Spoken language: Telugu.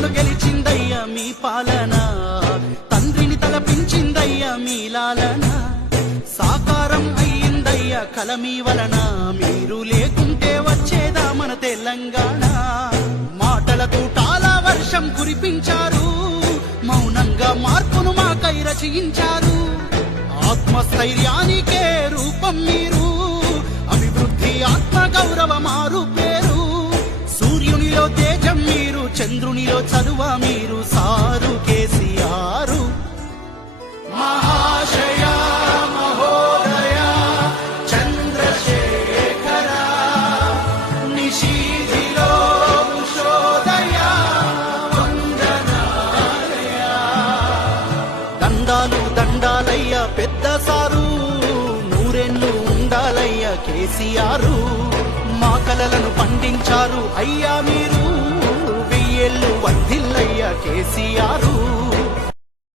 ప్రజలను గెలిచిందయ్యా మీ పాలన. తండ్రిని తలపించిందయ్యా మీ లాలన. సాకారం అయ్యిందయ్యా కల మీ వలన. మీరు లేకుంటే వచ్చేదా మన తెలంగాణ. మాటల తూటాల వర్షం కురిపించారు. మౌనంగా మార్పును మాకై రచయించారు. ఆత్మస్థైర్యానికే రూపం మీరు చంద్రునిలో చదువ మీరు? సారు కేసీఆరు. మహాశయ మహోదయ చంద్రశేఖర నిశీధిలో ఉషోదయ దండాలు దండాలయ్య పెద్ద సారు నూరెళ్ళు ఉండాలయ్య కేసీఆరు. మా కలలను పండించారు అయ్యా మీరు. వర్ధిల్లయ్య కేసీఆర్.